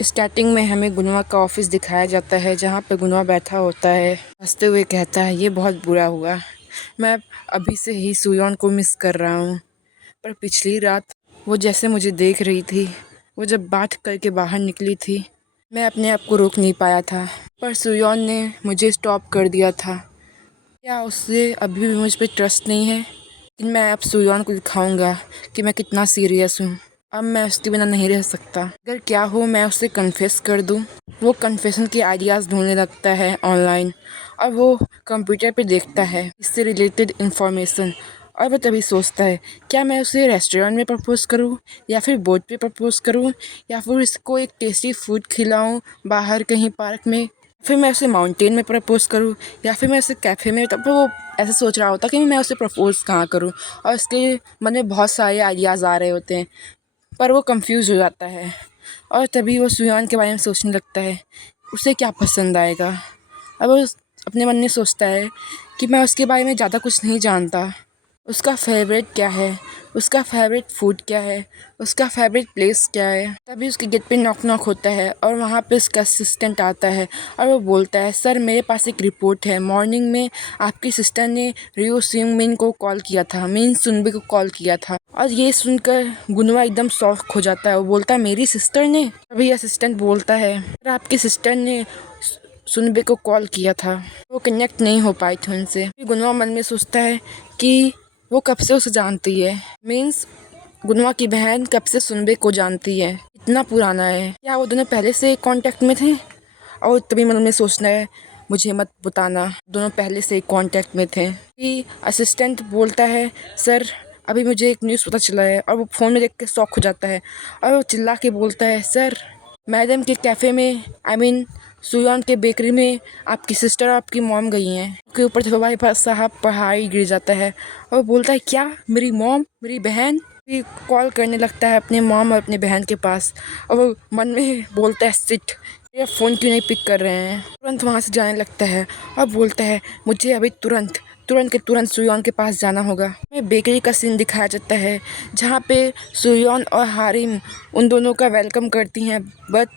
Starting में हमें गुनवा का ऑफिस दिखाया जाता है जहाँ पे गुनवा बैठा होता है, हंसते हुए कहता है ये बहुत बुरा हुआ, मैं अभी से ही सुयॉन को मिस कर रहा हूँ। पर पिछली रात वो जैसे मुझे देख रही थी, वो जब बात करके बाहर निकली थी, मैं अपने आप को रोक नहीं पाया था, पर सुयॉन ने मुझे स्टॉप कर दिया था। क्या उससे अभी भी मुझ पर ट्रस्ट नहीं है? लेकिन मैं अब सुयॉन को दिखाऊंगा कि मैं कितना सीरियस हूँ। अब मैं उसके बिना नहीं रह सकता। अगर क्या हो मैं उसे कन्फेस कर दूँ। वो कन्फेशन के आइडियाज़ ढूंढने लगता है ऑनलाइन और वो कंप्यूटर पे देखता है इससे रिलेटेड इन्फॉर्मेशन, और वो तभी सोचता है क्या मैं उसे रेस्टोरेंट में प्रपोज़ करूँ या फिर बोट पे प्रपोज़ करूँ या फिर इसको एक टेस्टी फूड खिलाऊँ बाहर कहीं पार्क में, फिर मैं उसे माउंटेन में प्रपोज़ करूँ या फिर मैं उसे कैफ़े में। तब वो ऐसा सोच रहा होता कि मैं उसे प्रपोज़ कहाँ करूँ और उसके मन में बहुत सारे आइडियाज़ आ रहे होते हैं, पर वो कंफ्यूज हो जाता है। और तभी वो सुयान के बारे में सोचने लगता है उसे क्या पसंद आएगा। अब वो अपने मन में सोचता है कि मैं उसके बारे में ज़्यादा कुछ नहीं जानता। उसका फेवरेट क्या है, उसका फेवरेट फूड क्या है, उसका फेवरेट प्लेस क्या है। तभी उसके गेट पे नॉक नॉक होता है और वहाँ पे उसका असिस्टेंट आता है और वो बोलता है सर मेरे पास एक रिपोर्ट है, मॉर्निंग में आपकी सिस्टर ने रियो सिंग मिन को कॉल किया था, मीन सुनबे को कॉल किया था। और ये सुनकर गुनवा एकदम शॉक हो जाता है। वो बोलता है मेरी सिस्टर ने? तभी असिस्टेंट बोलता है सर आपकी सिस्टर ने सुनबे को कॉल किया था, वो कनेक्ट नहीं हो पाई थी उनसे। गुनवा मन में सोचता है कि वो कब से उसे जानती है, मीन्स गुनवा की बहन कब से सुनबे को जानती है, इतना पुराना है, क्या वो दोनों पहले से कांटेक्ट में थे। और तभी मन में सोचना है मुझे मत बताना दोनों पहले से कांटेक्ट में थे। कि असिस्टेंट बोलता है सर अभी मुझे एक न्यूज़ पता चला है, और वो फ़ोन में देख के शॉक हो जाता है और वो चिल्ला के बोलता है सर मैडम के कैफ़े में सुयॉन के बेकरी में आपकी सिस्टर और आपकी मॉम गई हैं। उसके ऊपर से हमारे पास साहब पहाड़ी गिर जाता है और बोलता है क्या मेरी मॉम, मेरी बहन? फिर कॉल करने लगता है अपने मॉम और अपने बहन के पास और वो मन में बोलता है सिट, ये फ़ोन क्यों नहीं पिक कर रहे हैं। तुरंत वहाँ से जाने लगता है और बोलता है मुझे अभी तुरंत तुरंत सुयॉन के पास जाना होगा। हमें बेकरी का सीन दिखाया जाता है जहाँ पे सुयॉन और हारिम उन दोनों का वेलकम करती हैं, बट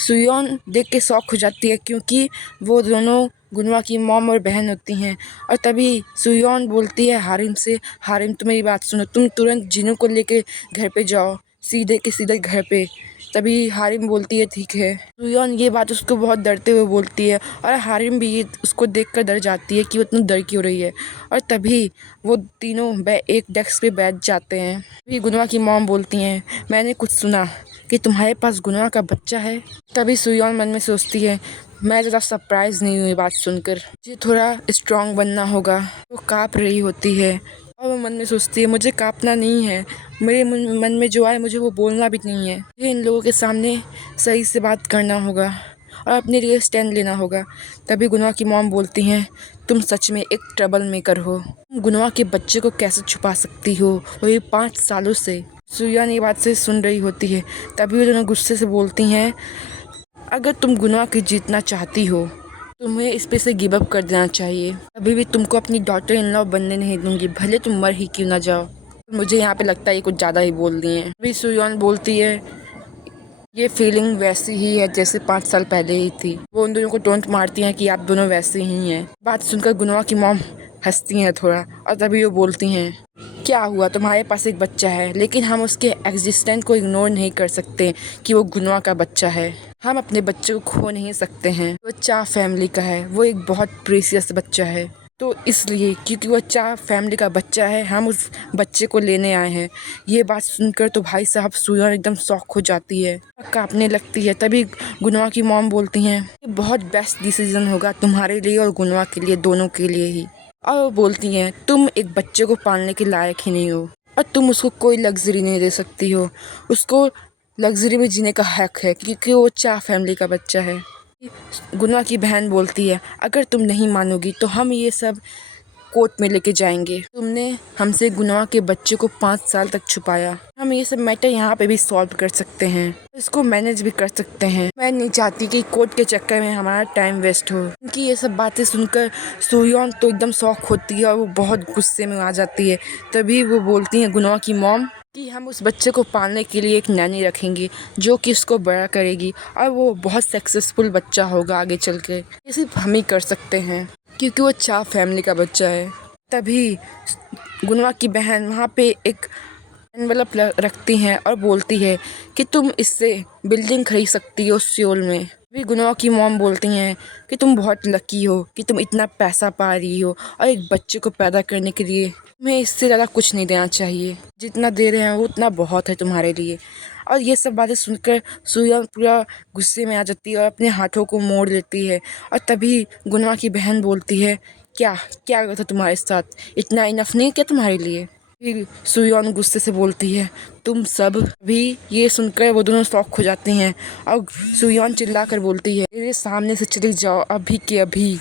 सुयॉन देख के शॉक हो जाती है क्योंकि वो दोनों गुनवा की मॉम और बहन होती हैं। और तभी सुयॉन बोलती है हारिम से हारिम तुम मेरी बात सुनो, तुम तुरंत जिनू को लेके घर पे जाओ, सीधे के सीधे घर पे। तभी हारिम बोलती है ठीक है। सुयॉन ये बात उसको बहुत डरते हुए बोलती है और हारिम भी ये उसको देखकर डर जाती है कि वो इतना डर क्यों रही है। और तभी वो तीनों एक डेस्क पे बैठ जाते हैं। तभी गुनवा की मॉम बोलती हैं मैंने कुछ सुना कि तुम्हारे पास गुनवा का बच्चा है। तभी सुयॉन मन में सोचती है मैं ज़्यादा सरप्राइज़ नहीं हुई बात सुनकर, मुझे थोड़ा स्ट्रांग बनना होगा। वो काँप रही होती है और वो मन में सोचती है मुझे काँपना नहीं है, मेरे मन में जो आए मुझे वो बोलना भी नहीं है, मुझे इन लोगों के सामने सही से बात करना होगा और अपने लिए स्टैंड लेना होगा। तभी गुनवा की मॉम बोलती हैं तुम सच में एक ट्रबल मेकर हो, तुम गुनवा के बच्चे को कैसे छुपा सकती हो, वो ये 5 सालों से। सुयान ये बात से सुन रही होती है। तभी वो दोनों गुस्से से बोलती हैं अगर तुम गुनवा की जीतना चाहती हो तुम्हें इस पे से गिव अप कर देना चाहिए, अभी भी तुमको अपनी डॉटर इन लॉ बनने नहीं दूंगी, भले तुम मर ही क्यों ना जाओ। मुझे यहाँ पे लगता है ये कुछ ज़्यादा ही बोल दिए हैं। अभी सुयॉन बोलती है ये फीलिंग वैसी ही है जैसे 5 साल पहले ही थी। वो उन दोनों को टोंट मारती हैं कि आप दोनों वैसे ही हैं। बात सुनकर गुनवा की मॉम हंसती हैं थोड़ा और तभी वो बोलती हैं क्या हुआ, तुम्हारे पास एक बच्चा है लेकिन हम उसके एग्जिस्टेंस को इग्नोर नहीं कर सकते कि वो गुनवा का बच्चा है। हम अपने बच्चे को खो नहीं सकते हैं, वो चा फैमिली का है, वो एक बहुत प्रीसियस बच्चा है, तो इसलिए क्योंकि वो चा फैमिली का बच्चा है हम उस बच्चे को लेने आए हैं। ये बात सुनकर तो भाई साहब सुयॉन एकदम शॉक हो जाती है, काँपने लगती है। तभी गुनवा की मॉम बोलती हैं ये बहुत बेस्ट डिसीजन होगा तुम्हारे लिए और गुनवा के लिए, दोनों के लिए ही। और वो बोलती हैं तुम एक बच्चे को पालने के लायक ही नहीं हो और तुम उसको कोई लग्जरी नहीं दे सकती हो, उसको लग्जरी में जीने का हक है क्योंकि वो चा फैमिली का बच्चा है। गुनवा की बहन बोलती है अगर तुम नहीं मानोगी तो हम ये सब कोर्ट में लेके जाएंगे, तुमने हमसे गुनवा के बच्चे को 5 साल तक छुपाया, हम ये सब मैटर यहाँ पे भी सॉल्व कर सकते हैं, इसको मैनेज भी कर सकते हैं। मैं नहीं चाहती कि कोर्ट के चक्कर में हमारा टाइम वेस्ट हो। उनकी ये सब बातें सुनकर सुयॉन तो एकदम शॉक होती है और वो बहुत गुस्से में आ जाती है। तभी वो बोलती हैं गुनवा की मॉम कि हम उस बच्चे को पालने के लिए एक नैनी रखेंगे जो कि उसको बड़ा करेगी और वो बहुत सक्सेसफुल बच्चा होगा आगे चल के। ये सिर्फ हम ही कर सकते हैं क्योंकि वो चाह फैमिली का बच्चा है। तभी गुनवा की बहन वहाँ पे एक एनवेलप रखती हैं और बोलती है कि तुम इससे बिल्डिंग खरीद सकती हो सियोल में। भी गुनवा की मॉम बोलती हैं कि तुम बहुत लकी हो कि तुम इतना पैसा पा रही हो और एक बच्चे को पैदा करने के लिए तुम्हें इससे ज़्यादा कुछ नहीं देना चाहिए, जितना दे रहे हैं वो उतना बहुत है तुम्हारे लिए। और ये सब बातें सुनकर सुयन पूरा गुस्से में आ जाती है और अपने हाथों को मोड़ लेती है। और तभी गुनवा की बहन बोलती है, क्या क्या हुआ था तुम्हारे साथ, इतना इनफ नहीं क्या तुम्हारे लिए। फिर सुयन गुस्से से बोलती है, तुम सब भी। ये सुनकर वो दोनों शॉक हो जाते हैं और सुयन चिल्ला कर बोलती है, मेरे सामने से चली जाओ अभी के अभी।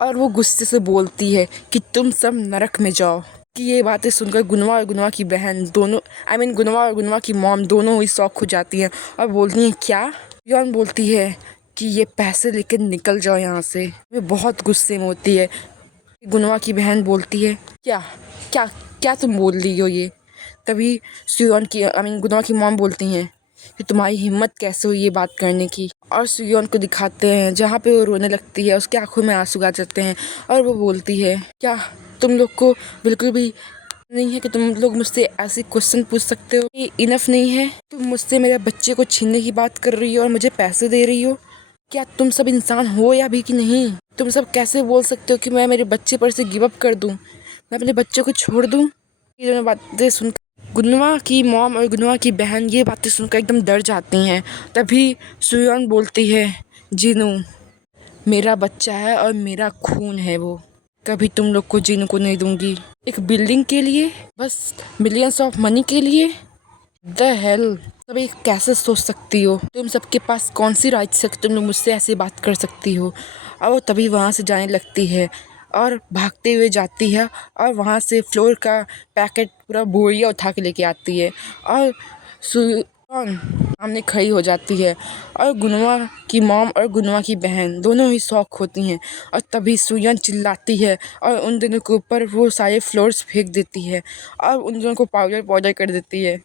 और वो गुस्से से बोलती है कि तुम सब नरक में जाओ। कि ये बातें सुनकर गुनवा और गुनवा की बहन दोनों गुनवा और गुनवा की मॉम दोनों ही शॉक हो जाती हैं और बोलती हैं, क्या। सुयन बोलती है कि ये पैसे लेकर निकल जाओ यहाँ से। वे बहुत गुस्से में होती है। गुनवा की बहन बोलती है, क्या क्या क्या तुम बोल रही हो ये। तभी सुयन की गुनवा की मॉम बोलती हैं कि तुम्हारी हिम्मत कैसे हुई ये बात करने की। और सुयन को दिखाते हैं जहाँ पे वो रोने लगती है, उसके आंखों में आंसू आ जाते हैं और वो बोलती है, क्या तुम लोग को बिल्कुल भी नहीं है कि तुम लोग मुझसे ऐसे क्वेश्चन पूछ सकते हो। ये इनफ नहीं है, तुम मुझसे मेरे बच्चे को छीनने की बात कर रही हो और मुझे पैसे दे रही हो। क्या तुम सब इंसान हो या भी कि नहीं। तुम सब कैसे बोल सकते हो कि मैं मेरे बच्चे पर से गिव अप कर दूँ, मैं अपने बच्चे को छोड़ दूँ। ये दोनों बातें सुन गुनवा की मॉम और गुनवा की बहन ये बातें सुनकर एकदम डर जाती हैं। तभी सुयन बोलती है, जीनू मेरा बच्चा है और मेरा खून है वो, कभी तुम लोग को जीनू को नहीं दूंगी। एक बिल्डिंग के लिए, बस मिलियंस ऑफ मनी के लिए। द हेल, तभी कैसे सोच सकती हो, तुम सबके पास कौन सी राइट्स है कि तुम लोग मुझसे ऐसी बात कर सकती हो। और वो तभी वहाँ से जाने लगती है और भागते हुए जाती है और वहाँ से फ्लोर का पैकेट पूरा बोरिया उठा के लेके आती है और सुयन सामने खड़ी हो जाती है। और गुनवा की मॉम और गुनवा की बहन दोनों ही शॉक होती हैं। और तभी सुयन चिल्लाती है और उन दोनों के ऊपर वो सारे फ्लोर्स फेंक देती है और उन दोनों को पाउडर कर देती है।